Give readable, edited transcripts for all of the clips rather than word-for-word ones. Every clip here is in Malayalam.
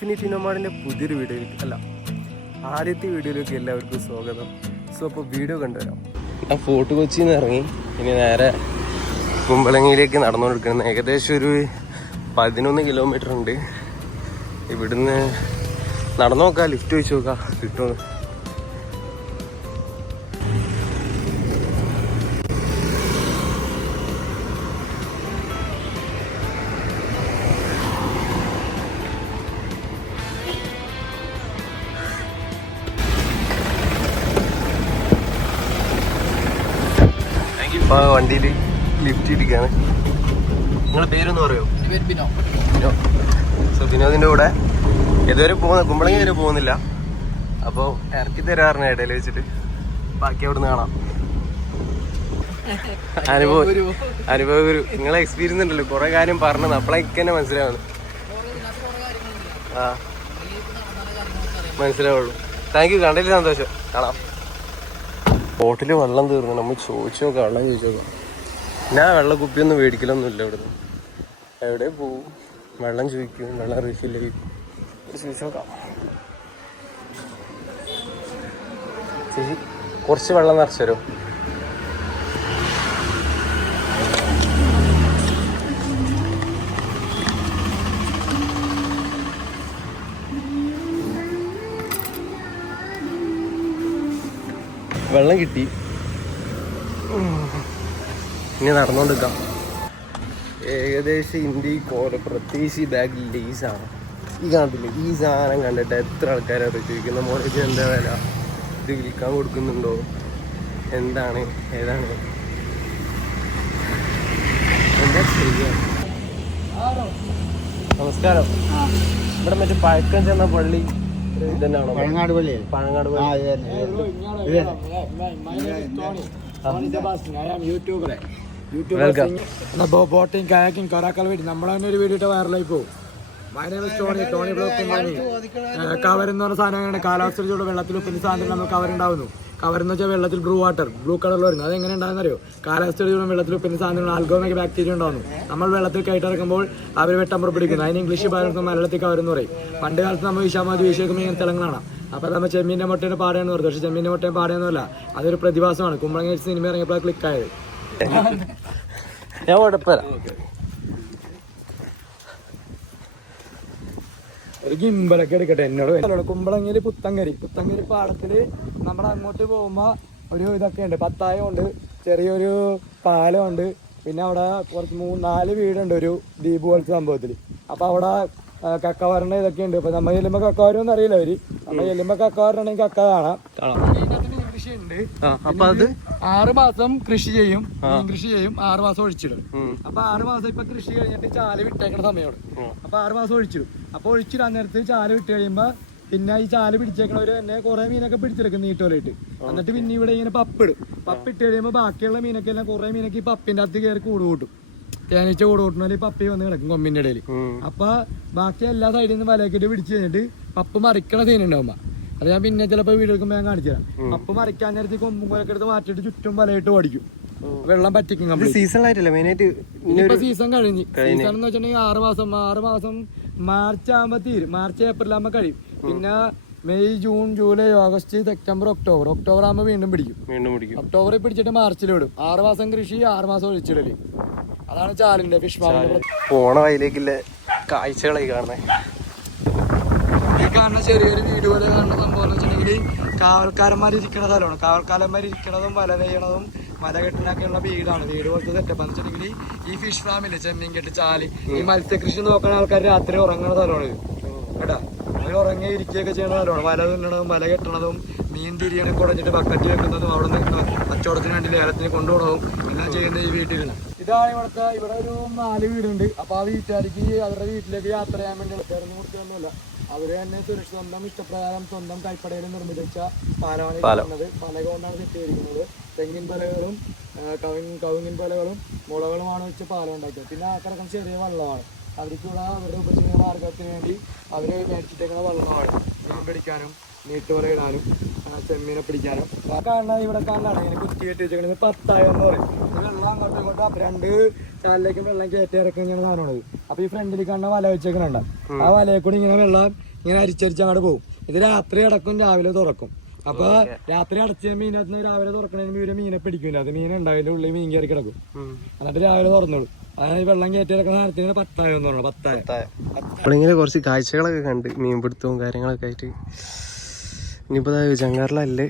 ഇൻഫിനിറ്റി നൊമാഡിൻ്റെ പുതിയൊരു വീഡിയോയിലേക്ക് ആദ്യത്തെ വീഡിയോയിലേക്ക് എല്ലാവർക്കും സ്വാഗതം. സോ അപ്പോൾ വീഡിയോ കണ്ടുവരാം. ഞാൻ ഫോർട്ട് കൊച്ചിയിൽ നിന്ന് ഇറങ്ങി ഇനി നേരെ കുമ്പളങ്ങിയിലേക്ക് നടന്നുകൊണ്ടിരിക്കുന്നത്. ഏകദേശം ഒരു 11 കിലോമീറ്റർ ഉണ്ട്. ഇവിടുന്ന് നടന്നു നോക്കാം, ലിഫ്റ്റ് വെച്ച് നോക്കാം കിട്ടുമെന്ന്. വണ്ടിയിൽ ലിഫ്റ്റ് ഇടിക്കാണ്. നിങ്ങളുടെ പേരൊന്ന് പറയോ? ബിനോ. സോ വിനോദിൻ്റെ കൂടെ ഇതുവരെ കുമ്പളങ്ങി വരെ പോകുന്നില്ല. അപ്പോൾ ഇറക്കി തരാറിന് ഇടയിൽ വെച്ചിട്ട് ബാക്കി അവിടെ നിന്ന് കാണാം. അനുഭവ ഗുരു. നിങ്ങളെ എക്സ്പീരിയൻസ് ഉണ്ടല്ലോ, കുറെ കാര്യം പറഞ്ഞത് അപ്പോഴേക്ക് തന്നെ മനസ്സിലാവുന്നു. ആ മനസ്സിലാവുള്ളൂ. താങ്ക് യു, കണ്ടതിൽ സന്തോഷം. കാണാം. ബോട്ടിൽ വെള്ളം തീർന്നു. നമ്മൾ ചോദിച്ചു നോക്കാം, വെള്ളം ചോദിച്ചു നോക്കാം. ഞാൻ വെള്ളക്കുപ്പിയൊന്നും മേടിക്കലൊന്നുമില്ല ഇവിടുന്ന്. എവിടെ പോവും, വെള്ളം ചോദിക്കും, വെള്ളം റീഫിൽ ചെയ്യും. ചോദിച്ചു നോക്കാം. ചേച്ചി കുറച്ച് വെള്ളം നിറച്ചു തരുമോ? വെള്ളം കിട്ടി. ഇനി നടന്നുകൊണ്ടിരിക്കാം. ഏകദേശം ഇന്ത്യ കോല പ്രത്യേകിച്ച് ഈ ബാഗ് ലേസാണ്. ഈ കണ്ടില്ലേ, ഈ സാധനം കണ്ടിട്ട് എത്ര ആൾക്കാരത് ചോദിക്കുന്ന മോളേജ് എന്താ വില, ഇത് വിൽക്കാൻ കൊടുക്കുന്നുണ്ടോ, എന്താണ് ഏതാണ് എന്താ ചെയ്യാ. നമസ്കാരം. ഇവിടെ മറ്റേ പഴക്കം ചെന്ന പള്ളി ഇതന്നെയാണോ? പഴങ്ങാട് പള്ളി. പഴങ്ങാട് പള്ളി. ബോട്ടിങ് കായാക്കിങ് കൊറാക്കൽ വീട് നമ്മളെ തന്നെ ഒരു വീഡിയോ ഇട്ട് വൈറലായി പോകും. ടോണി ബ്ലോക്ക് കവർ എന്ന് പറഞ്ഞ സാധനമാണ്. കാലാവസ്ഥയിലൂടെ വെള്ളത്തിൽ ഉപ്പിന്റെ സാധനങ്ങൾ നമ്മൾ കവർ ഉണ്ടാവുന്നു. കവർ എന്ന് വെച്ചാൽ വെള്ളത്തിൽ ബ്ലൂ കളറിൽ വരുന്നത്. അത് എങ്ങനെ ഉണ്ടാകുന്നറിയോ? കാലാവസ്ഥയിലൂടെ വെള്ളത്തിൽ ഉപ്പിന്റെ സാധനങ്ങൾ ആൽഗോമൊക്കെ ബാക്ടീരിയ ഉണ്ടാവുന്നു. നമ്മൾ വെള്ളത്തിൽ കയറ്റിറക്കുമ്പോൾ അവർ വെട്ടം പുറപ്പെടുവിക്കുന്നു. അതിന് ഇംഗ്ലീഷ് പറയുന്നത് മലയാളത്തിൽ കവർ എന്ന് പറയും. പണ്ട് കാലത്ത് നമ്മൾ വിഷാമതി വീശിയേക്കുമ്പോൾ ഇങ്ങനെ തിളങ്ങാണ്. അപ്പോൾ നമ്മൾ ചെമ്മീൻ്റെ മുട്ടേനെ പാടയെന്ന് പറഞ്ഞു. പക്ഷേ ചെമ്മീൻ്റെ മുട്ടയും പാടയൊന്നുമല്ല, അതൊരു പ്രതിഭാസമാണ്. കുമ്പളങ്ങി സിനിമ ഇറങ്ങിയപ്പോൾ ക്ലിക്കായത്. ഞാൻ കുഴപ്പമില്ല. ഒരു ഗിമ്പലൊക്കെ എടുക്കട്ടെ എന്നോട്. കുമ്പളങ്ങിയില് പുത്തങ്കരി പാടത്തില് നമ്മൾ അങ്ങോട്ട് പോകുമ്പോ ഒരു ഇതൊക്കെ ഉണ്ട്. പത്തായം ഉണ്ട്, ചെറിയൊരു പാലമുണ്ട്, പിന്നെ അവിടെ കുറച്ച് 3-4 വീടുണ്ട് ഒരു ദ്വീപ് പോലത്തെ സംഭവത്തില്. അപ്പൊ അവിടെ കക്കവാറിന്റെ ഇതൊക്കെ ഉണ്ട്. ഇപ്പൊ നമ്മൾ ചെല്ലുമ്പോ കക്കവാരൊന്നും അറിയില്ല അവര്. നമ്മൾ ചെല്ലുമ്പോ കക്കവാറുണ്ടെങ്കിൽ കക്ക കാണാം. കൃഷിയുണ്ട്. അപ്പൊ അത് 6 മാസം കൃഷി ചെയ്യും, കൃഷി ചെയ്യും, 6 മാസം ഒഴിച്ചിടും. അപ്പൊ 6 മാസം ഇപ്പൊ കൃഷി കഴിഞ്ഞിട്ട് ചാല് വിട്ടേക്കുന്ന സമയമാണ്. അപ്പൊ 6 മാസം ഒഴിച്ചിടും. അപ്പൊ ഒഴിച്ചിടാൻ നേരത്ത് ചാല് വിട്ട് കഴിയുമ്പോ പിന്നെ ഈ ചാല് പിടിച്ചേക്കണവര് തന്നെ കുറെ മീനൊക്കെ പിടിച്ചെടുക്കും നീട്ടോലായിട്ട്. എന്നിട്ട് പിന്നെ ഇവിടെ ഇങ്ങനെ പപ്പിടും. പപ്പിട്ട് കഴിയുമ്പോ ബാക്കിയുള്ള മീനൊക്കെ എല്ലാം കുറെ മീനൊക്കെ ഈ പപ്പിന്റെ അകത്ത് കയറി കൂട് കൂട്ടും. തേനീച്ച കൂട് കൂട്ടണ പപ്പി വന്ന് കിടക്കും കൊമ്പിന്റെ ഇടയിൽ. അപ്പൊ ബാക്കി എല്ലാ സൈഡിൽ നിന്ന് വലയൊക്കെ പിടിച്ച് കഴിഞ്ഞിട്ട് പപ്പ് മറിക്കണ സീനുണ്ടാവുമ്പോ അത് ഞാൻ പിന്നെ ചിലപ്പോ വീഡിയോ എടുക്കുമ്പോൾ ഞാൻ കാണിച്ചു തരാം. പപ്പ് മറിക്കാൻ നേരത്തെ കൊമ്പും കൊലൊക്കെ എടുത്ത് മാറ്റിയിട്ട് ചുറ്റും വലയിട്ട് ഓടിക്കും. വെള്ളം പറ്റിക്കും. സീസൺ ആയിട്ടില്ല മെയിനായിട്ട്. സീസൺ കഴിഞ്ഞ്. സീസൺ എന്ന് വെച്ചിട്ടുണ്ടെങ്കിൽ 6 മാസം മാർച്ച് ആകുമ്പോ തീരും. മാർച്ച് ഏപ്രിൽ ആകുമ്പോ കഴിയും. പിന്നെ May June July August September October ആകുമ്പോ വീണ്ടും പിടിക്കും. ഒക്ടോബറിൽ പിടിച്ചിട്ട് മാർച്ചിൽ വിടും. 6 മാസം കൃഷി, 6 മാസം ഒഴിച്ചിടല്. അതാണ് ചാലിന്റെ ഫിഷ് ഫാമിന്റെ. പോണ വയലേക്കുള്ള കാഴ്ചകളായി കാണുന്നത്. ഈ കാണുന്ന ചെറിയൊരു വീട് പോലെ കാണുന്ന സംഭവം എന്ന് വെച്ചിട്ടുണ്ടെങ്കിൽ കാവൽക്കാരന്മാരിരിക്കുന്ന സ്ഥലമാണ്. കാവൽക്കാരന്മാരിരിക്കണതും വല നെയ്യണതും മല കെട്ടിനൊക്കെയുള്ള വീടാണ്. വീട് പോലത്തെ സെറ്റപ്പ് എന്ന് വെച്ചിട്ടുണ്ടെങ്കിൽ ഈ ഫിഷ് ഫാമില്ലേ, ചെമ്മീൻ കെട്ട്, ചാല്, ഈ മത്സ്യകൃഷി നോക്കുന്ന ആൾക്കാർ രാത്രി ഉറങ്ങുന്ന സ്ഥലമാണ് ഇത് കേട്ടാ. അവർ ഉറങ്ങി ഇരിക്കുകയൊക്കെ ചെയ്യുന്ന സ്ഥലമാണ്. വല തിന്നണതും വല കെട്ടണതും മീൻ തിരിയണ കുടഞ്ഞിട്ട് ബക്കറ്റ് വെക്കുന്നതും അവിടെ നിന്ന് കച്ചവടത്തിന് വേണ്ടി ലേലത്തിന് കൊണ്ടുപോകണതും എല്ലാം ചെയ്യുന്നത് ഈ വീട്ടിലാണ്. ഇതാണ് ഇവിടെ ഒരു 4 വീടുണ്ട്. അപ്പൊ ആ വീട്ടുകാർക്ക് അവരുടെ വീട്ടിലേക്ക് യാത്ര ചെയ്യാൻ വേണ്ടി എളുപ്പമായിരുന്നു. കുറിച്ചൊന്നുമില്ല, അവര് തന്നെ സ്വന്തം ഇഷ്ടപ്രകാരം സ്വന്തം കൈപ്പടയിൽ നിർമ്മിച്ച പാലമാണ് കാണുന്നത്. പലക കൊണ്ടാണ് സെറ്റ് ചെയ്തിരിക്കുന്നത്. തെങ്ങിൻ പലകളും കവുങ്ങിൻ പലകളും മുളകളുമാണ് വെച്ച് പാലം ഉണ്ടാക്കിയത്. പിന്നെ ആ കിടക്കുന്ന ചെറിയ വെള്ളമാണ്. അവർക്കുള്ള അവരുടെ ഉപജീവന മാർഗത്തിന് വേണ്ടി അവര് മേടിച്ചിട്ടേക്കുന്ന വെള്ളമാണ്. മീൻ പിടിക്കാനും നീട്ടുവല ഇടാനും ചെമ്മീനെ പിടിക്കാനും. ആ കാണുന്ന ഇവിടെ കാണാണ് ഇങ്ങനെ കുറ്റി കെട്ടി വെച്ചേക്കുന്നത് പത്തായം എന്ന് പറയും. വെള്ളം അങ്ങോട്ടും ഇങ്ങോട്ടും 2 ചാലിലേക്കും വെള്ളം കയറ്റി ഇറക്കുന്ന സാധനമാണത്. അപ്പൊ ഈ ഫ്രണ്ടിൽ കാണുന്ന വല വെച്ചേക്കുന്നുണ്ട്. ആ വലയെ കൂടി ഇങ്ങനെ വെള്ളം ഇങ്ങനെ അരിച്ചരിച്ച് അങ്ങോട്ട് പോകും. ഇത് രാത്രി അടക്കും, രാവിലെ തുറക്കും. അപ്പൊ രാത്രി അടച്ച മീനകത്ത് രാവിലെ തുറക്കണതിന് ഇവര് മീനെ പിടിക്കില്ല. അത് മീൻ ഉണ്ടാവില്ല, ഉള്ളിൽ മീൻ കയറി കിടക്കും. എന്നിട്ട് രാവിലെ തുറന്നോളൂ. അതായത് വെള്ളം കയറ്റി കിടക്കുന്ന നേരത്തിന് 10 എന്ന് പറഞ്ഞു. 10 നമ്മളിങ്ങനെ കുറച്ച് കാഴ്ചകളൊക്കെ കണ്ട് മീൻപിടുത്തവും കാര്യങ്ങളൊക്കെ ആയിട്ട്. ഇനിയിപ്പോൾ ചങ്ങാറിലല്ലേ,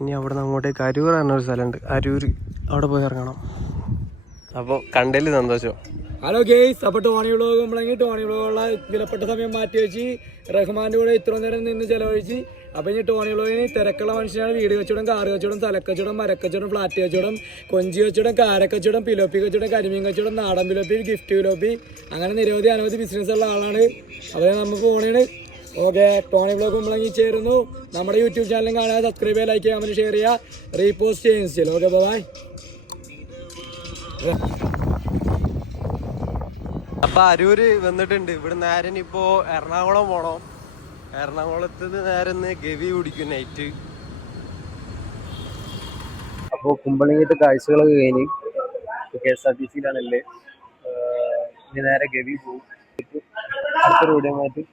ഇനി അവിടെ നിന്ന് അങ്ങോട്ടേക്ക് അരൂർ പറഞ്ഞൊരു സ്ഥലമുണ്ട്, അരൂര് അവിടെ പോയി ഇറങ്ങണം. അപ്പോൾ കണ്ടതിൽ സന്തോഷം. ഹലോ ഗെയ്സ്, അപ്പോൾ ടോണി വ്ളോഗ് നമ്മളെങ്കിൽ ടോണി വ്ളോഗുള്ള വിലപ്പെട്ട സമയം മാറ്റി വെച്ച് റഹ്മാൻ്റെ കൂടെ ഇത്ര നേരം നിന്ന് ചിലവഴിച്ച്. അപ്പോൾ ഇനി ടോണി വ്ളോഗിന് തിരക്കുള്ള മനുഷ്യനാണ്. വീട് കച്ചവടം, കാറ് കച്ചവടം, തലക്കച്ചവടം, മരക്കച്ചവടം, ഫ്ലാറ്റ് കച്ചവടം, കൊഞ്ചി കച്ചവടം, കാരക്കച്ചവടം, പിലോപ്പി കച്ചവടം, കരിമീൻ കച്ചവടം, നാടൻ പിലോപ്പി, ഗിഫ്റ്റ് പിലോപ്പി, അങ്ങനെ നിരവധി അനവധി ബിസിനസ് ഉള്ള ആളാണ്. അപ്പോൾ നമുക്ക് പോണേണ്. ഓക്കെ, ടോണി വ്ളോഗ് നമ്മളെങ്കിൽ ചേരുന്നു. നമ്മുടെ യൂട്യൂബ് ചാനലും കാണാൻ സബ്സ്ക്രൈബ് ചെയ്യുക, ലൈക്ക് ചെയ്യുക, കമൻറ്റ് ഷെയർ ചെയ്യുക, റീപോസ്റ്റ് ചെയ്യുകയും ചെയ്യും. Okay, bye. അപ്പൊ അരൂര് വന്നിട്ടുണ്ട്. ഇവിടെ നേരെ ഇപ്പോ എറണാകുളം പോണം. എറണാകുളത്ത് നേരെ ഗവി കുടിക്കും നൈറ്റ്. അപ്പോൾ കുമ്പളങ്ങിയത്തെ കാഴ്ചകളൊക്കെ കഴിഞ്ഞ് KSRTC-യിലാണല്ലേ. ഇനി നേരെ ഗവി പോകും. അടുത്ത വീഡിയോ ആയിട്ട്